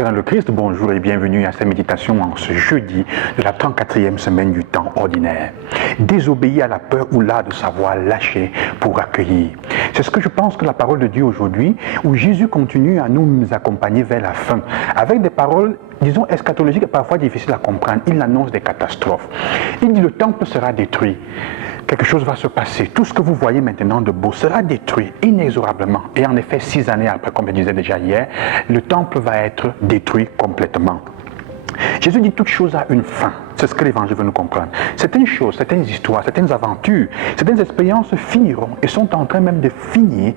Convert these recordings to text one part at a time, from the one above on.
Frères dans le Christ, bonjour et bienvenue à cette méditation en ce jeudi de la 34e semaine du temps ordinaire. Désobéir à la peur ou l'art de savoir lâcher pour accueillir. C'est ce que je pense que la parole de Dieu aujourd'hui, où Jésus continue à nous accompagner vers la fin, avec des paroles, disons, eschatologiques et parfois difficiles à comprendre. Il annonce des catastrophes. Il dit le temple sera détruit. Quelque chose va se passer. Tout ce que vous voyez maintenant de beau sera détruit inexorablement. Et en effet, 6 années après, comme je disais déjà hier, le temple va être détruit complètement. Jésus dit toute chose a une fin. C'est ce que l'Évangile veut nous comprendre. Certaines choses, certaines histoires, certaines aventures, certaines expériences finiront et sont en train même de finir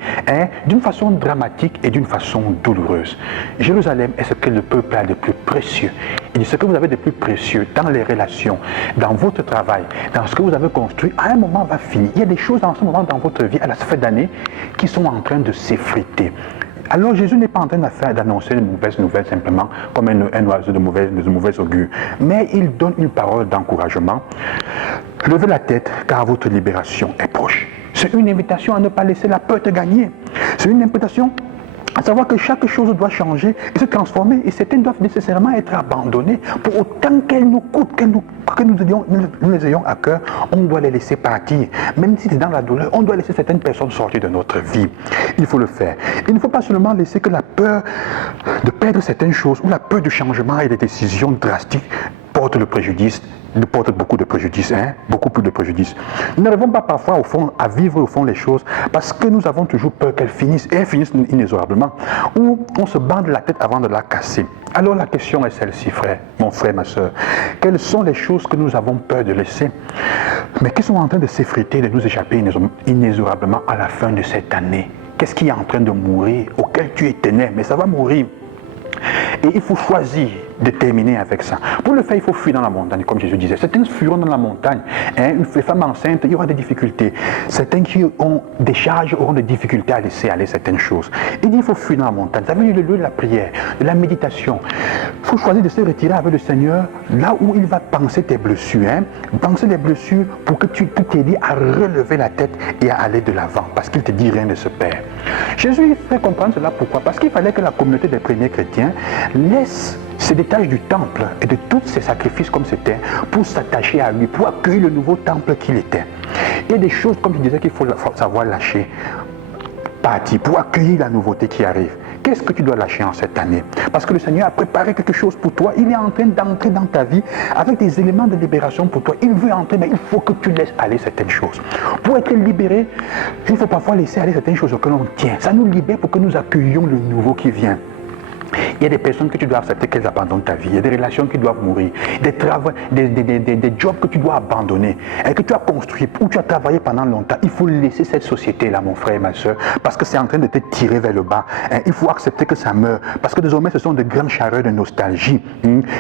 d'une façon dramatique et d'une façon douloureuse. Jérusalem est ce que le peuple a de plus précieux. Il dit ce que vous avez de plus précieux dans les relations, dans votre travail, dans ce que vous avez construit, à un moment va finir. Il y a des choses en ce moment dans votre vie, à la fin d'année, qui sont en train de s'effriter. Alors Jésus n'est pas en train d'annoncer une mauvaise nouvelle simplement comme un oiseau de mauvaise augure, mais il donne une parole d'encouragement. Levez la tête car votre libération est proche. C'est une invitation à ne pas laisser la peur te gagner. C'est une invitation à savoir que chaque chose doit changer et se transformer, et certaines doivent nécessairement être abandonnées. Pour autant qu'elles nous coûtent, que nous les ayons à cœur, on doit les laisser partir. Même si c'est dans la douleur, on doit laisser certaines personnes sortir de notre vie. Il faut le faire. Il ne faut pas seulement laisser que la peur de perdre certaines choses ou la peur du changement et des décisions drastiques porte le préjudice, porte beaucoup de préjudice, beaucoup plus de préjudice. Nous n'arrivons pas parfois au fond à vivre au fond les choses parce que nous avons toujours peur qu'elles finissent, et elles finissent inexorablement, ou on se bande la tête avant de la casser. Alors la question est celle-ci, frère, mon frère, ma soeur. Quelles sont les choses que nous avons peur de laisser, mais qui sont en train de s'effriter, de nous échapper inexorablement à la fin de cette année? Qu'est-ce qui est en train de mourir, auquel tu es ténèbres, mais ça va mourir? Et il faut choisir de terminer avec ça. Pour le faire, il faut fuir dans la montagne, comme Jésus disait. Certains fuiront dans la montagne. Les femmes enceintes, il y aura des difficultés. Certains qui ont des charges auront des difficultés à laisser aller certaines choses. Il dit il faut fuir dans la montagne. Ça veut dire le lieu de la prière, de la méditation. Il faut choisir de se retirer avec le Seigneur là où il va penser tes blessures. Penser les blessures pour que tu t'aides à relever la tête et à aller de l'avant. Parce qu'il te dit rien ne se perd. Jésus fait comprendre cela pourquoi? Parce qu'il fallait que la communauté des premiers chrétiens se détache du temple et de tous ses sacrifices comme c'était pour s'attacher à lui, pour accueillir le nouveau temple qu'il était. Il y a des choses, comme je disais, qu'il faut savoir lâcher, partir, pour accueillir la nouveauté qui arrive. Qu'est-ce que tu dois lâcher en cette année? Parce que le Seigneur a préparé quelque chose pour toi. Il est en train d'entrer dans ta vie avec des éléments de libération pour toi. Il veut entrer, mais il faut que tu laisses aller certaines choses. Pour être libéré, il faut parfois laisser aller certaines choses auxquelles on tient. Ça nous libère pour que nous accueillions le nouveau qui vient. Il y a des personnes que tu dois accepter qu'elles abandonnent ta vie. Il y a des relations qui doivent mourir. Des jobs que tu dois abandonner. Et que tu as construit, où tu as travaillé pendant longtemps. Il faut laisser cette société-là, mon frère et ma soeur, parce que c'est en train de te tirer vers le bas. Il faut accepter que ça meurt. Parce que désormais, ce sont de grandes chaleurs de nostalgie.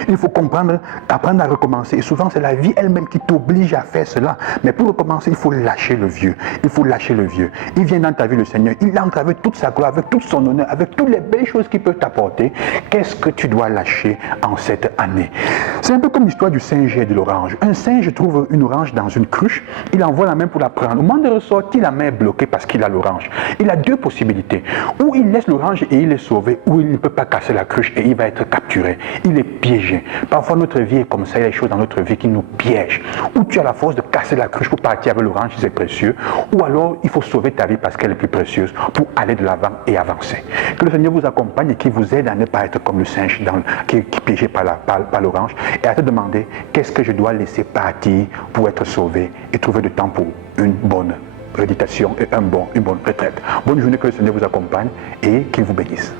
Il faut comprendre, apprendre à recommencer. Et souvent, c'est la vie elle-même qui t'oblige à faire cela. Mais pour recommencer, il faut lâcher le vieux. Il faut lâcher le vieux. Il vient dans ta vie, le Seigneur. Il entre avec toute sa gloire, avec tout son honneur, avec toutes les belles choses qu'il peut t'apporter. Qu'est-ce que tu dois lâcher en cette année? C'est un peu comme l'histoire du singe et de l'orange. Un singe trouve une orange dans une cruche, il envoie la main pour la prendre. Au moment de ressortir, la main est bloquée parce qu'il a l'orange. Il a deux possibilités. Ou il laisse l'orange et il est sauvé, ou il ne peut pas casser la cruche et il va être capturé. Il est piégé. Parfois notre vie est comme ça, il y a des choses dans notre vie qui nous piègent. Ou tu as la force de casser la cruche pour partir avec l'orange si c'est précieux, ou alors il faut sauver ta vie parce qu'elle est plus précieuse pour aller de l'avant et avancer. Que le Seigneur vous accompagne et qu'il vous aide à ne pas être comme le singe qui est piégé par l'orange et à te demander qu'est-ce que je dois laisser partir pour être sauvé et trouver du temps pour une bonne méditation et une bonne retraite. Bonne journée, que le Seigneur vous accompagne et qu'il vous bénisse.